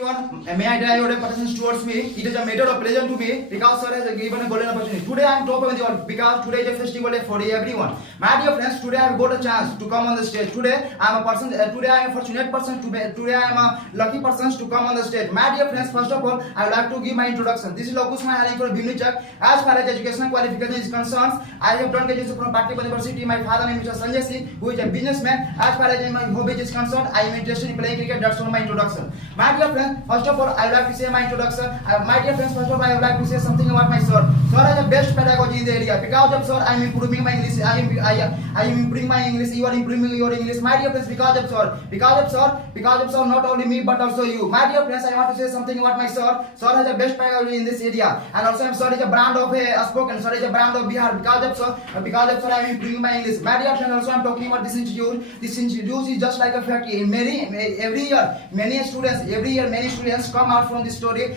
Everyone, may I tell your presence towards me? It is a matter of pleasure to me because sir has given a golden opportunity. Today I am top of the world because today is a festival day for everyone. My dear friends, today I have got a chance to come on the stage. Today I am a person. Today I am a fortunate person. Today I am a lucky person to come on the stage. My dear friends, first of all, I would like to give my introduction. This is Lokus Mahali for Bimnichak. As far as educational qualification is concerned, I have done graduation from Patna University. My father name is Sanjay Singh, who is a businessman. As far as my hobby is concerned, I am interested in playing cricket. That's all my introduction. My dear friends, first of all, I would like to say my introduction. My dear friends, first of all, I would like to say something about my sir. Sir is the best pedagogy in the area. Because of sir, I am improving my English. I am improving my English. You are improving your English. My dear friends, because of sir, not only me but also you. My dear friends, I want to say something about my sir. Sir has the best pedagogy in this area. And also, sir is a brand of spoken. Sir is a brand of Bihar. Because of sir, I am improving my English. My dear friends, also I am talking about this institute. This institute is just like a factory. Every year, many students come out from this story,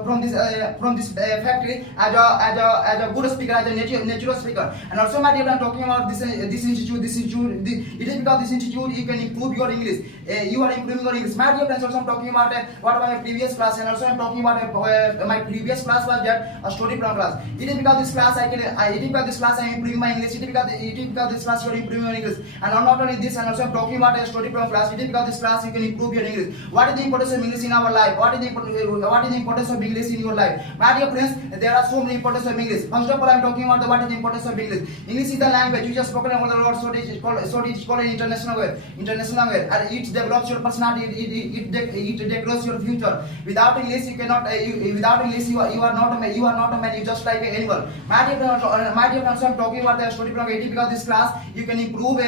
from this factory as a good speaker, as a natural speaker. And also, my dear, I am talking about this institute. It is because this institute you can improve your English. You are improving your English. My dear friends, also I am talking about what about my previous class, and also I am talking about my previous class was that a story from class. It is because this class I am improving my English. It is because this class you are improving your English. And not only this, and also I am talking about a story from class. It is because this class you can improve your English. What is the importance of English in our life? What is the importance of English in your life? My dear friends, there are so many importance of English. First of all, I am talking about what is the importance of English. English is the language which is spoken around the world, so it is called an international way. And it develops your personality. It develops your future. Without English, you cannot. Without English, you are not a man. You are not a man. You just like an animal. My dear friends, I am talking about the story from 80 because this class you can improve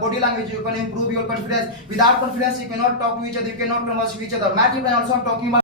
body language. You can improve your confidence. Without confidence, you cannot talk to each other. You cannot converse with each other. My dear friends, also I am talking about